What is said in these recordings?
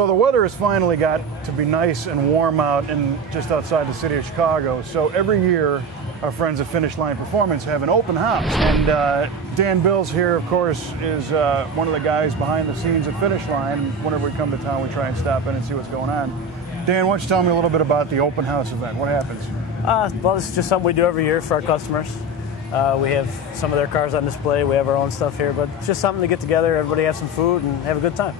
So the weather has finally got to be nice and warm out and just outside the city of Chicago. So every year, our friends at Finish Line Performance have an open house. And Dan Bills here, of course, is one of the guys behind the scenes at Finish Line. Whenever we come to town, we try and stop in and see what's going on. Dan, why don't you tell me a little bit about the open house event? What happens? Well, this is just something we do every year for our customers. We have some of their cars on display. We have our own stuff here, but it's just something to get together, everybody have some food, and have a good time.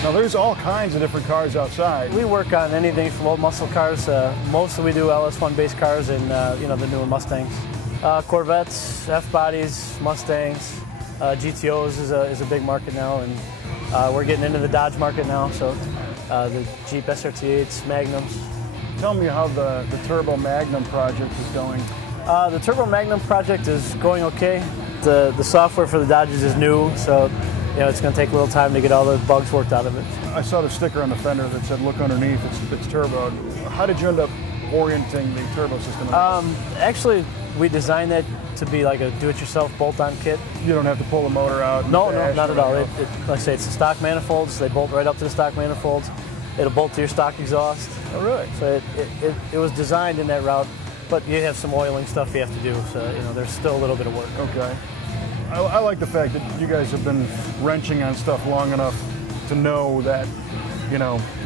Now, there's all kinds of different cars outside. We work on anything from old muscle cars. Mostly we do LS1-based cars and the newer Mustangs. Corvettes, F-bodies, Mustangs, GTOs is a big market now, and we're getting into the Dodge market now, so the Jeep SRT8s, Magnums. Tell me how the Turbo Magnum project is going. The Turbo Magnum project is going okay. The software for the Dodges is new, so it's going to take a little time to get all the bugs worked out of it. I saw the sticker on the fender that said, "Look underneath, it's turbo." How did you end up orienting the turbo system? Actually, we designed that to be like a do-it-yourself bolt-on kit. You don't have to pull the motor out? No, not at all. Like I say, it's the stock manifolds. They bolt right up to the stock manifolds. It'll bolt to your stock exhaust. Oh, really? So it was designed in that route, but you have some oiling stuff you have to do, so there's still a little bit of work. Okay. I like the fact that you guys have been wrenching on stuff long enough to know that,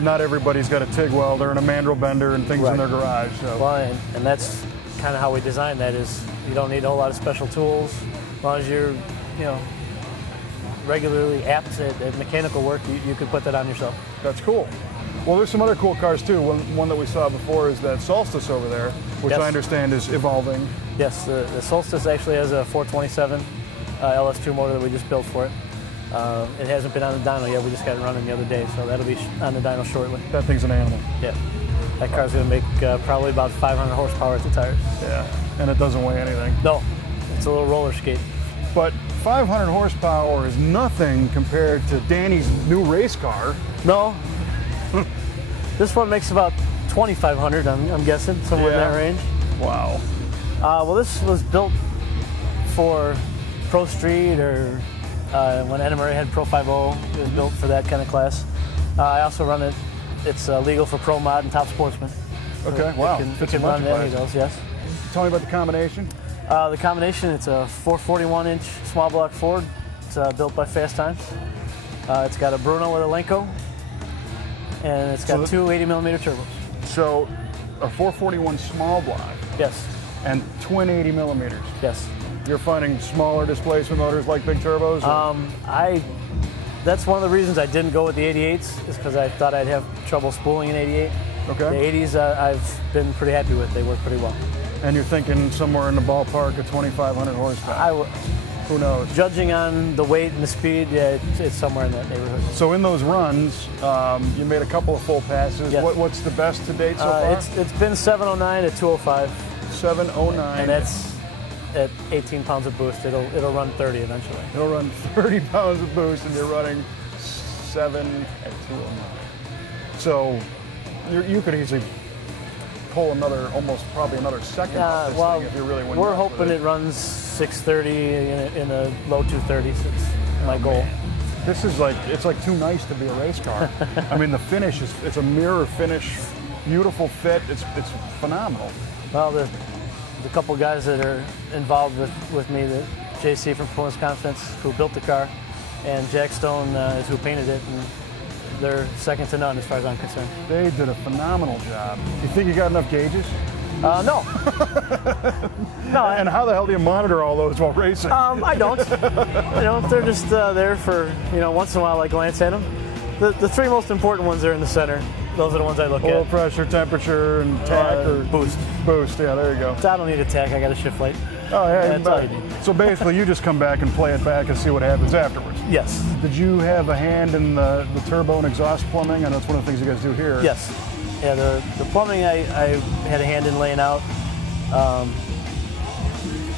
not everybody's got a TIG welder and a mandrel bender and things in their garage. So. Well, and that's kind of how we designed that. Is you don't need a whole lot of special tools. As long as you're, regularly apt at mechanical work, you could put that on yourself. That's cool. Well, there's some other cool cars too. One that we saw before is that Solstice over there, which I understand is evolving. Yes, the Solstice actually has a 427 LS2 motor that we just built for it. It hasn't been on the dyno yet. We just got it running the other day, so that'll be on the dyno shortly. That thing's an animal. Yeah. That car's going to make probably about 500 horsepower at the tires. Yeah, and it doesn't weigh anything. No, it's a little roller skate. But 500 horsepower is nothing compared to Danny's new race car. No. This one makes about 2,500, I'm guessing, somewhere in that range. Wow. Well, this was built for Pro Street, or when NMRA had Pro 50, it was built for that kind of class. I also run it. It's legal for Pro Mod and Top Sportsman. Okay, so wow. It can run any of those, yes. Tell me about the combination. The combination, it's a 441-inch small block Ford. It's built by Fast Times. It's got a Bruno with a Lenco, and it's got two 80mm turbos. So a 441 small block. Yes. And twin 80mm. Yes. You're finding smaller displacement motors like big turbos? That's one of the reasons I didn't go with the 88s, is because I thought I'd have trouble spooling an 88. Okay. The 80s I've been pretty happy with. They work pretty well. And you're thinking somewhere in the ballpark of 2,500 horsepower? Who knows? Judging on the weight and the speed, yeah, it's somewhere in that neighborhood. So in those runs, you made a couple of full passes. Yes. What's the best to date so far? It's been 709 at 205. 709. And that's at 18 pounds of boost. It'll run 30 eventually. It'll run 30 pounds of boost, and you're running 7 at 209. So you could easily pull probably another second off this thing if you really want to. We're hoping it runs 630 in the low 230s. It's my goal. Man. This is it's like too nice to be a race car. I mean, the finish it's a mirror finish, beautiful fit. It's phenomenal. Well, the couple guys that are involved with me, the JC from Performance Confidence, who built the car, and Jack Stone is who painted it, and they're second to none as far as I'm concerned. They did a phenomenal job. You think you got enough gauges? No. No. And how the hell do you monitor all those while racing? I don't. They're just there for, once in a while, like glance at them. The three most important ones are in the center. Those are the ones I look at. Oil pressure, temperature, and tack or boost. Boost, yeah, there you go. I don't need a tack. I got a shift light. Oh, yeah, that's all you need. So basically, you just come back and play it back and see what happens afterwards. Yes. Did you have a hand in the turbo and exhaust plumbing? I know it's one of the things you guys do here. Yes. Yeah, the plumbing I had a hand in laying out.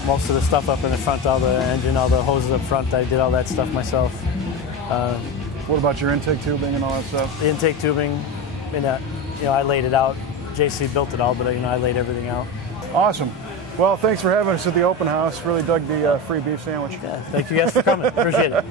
Most of the stuff up in the front, all the engine, all the hoses up front, I did all that stuff myself. What about your intake tubing and all that stuff? The intake tubing, I laid it out. JC built it all, but I laid everything out. Awesome. Well, thanks for having us at the open house. Really dug the free beef sandwich. Yeah, thank you guys for coming. Appreciate it.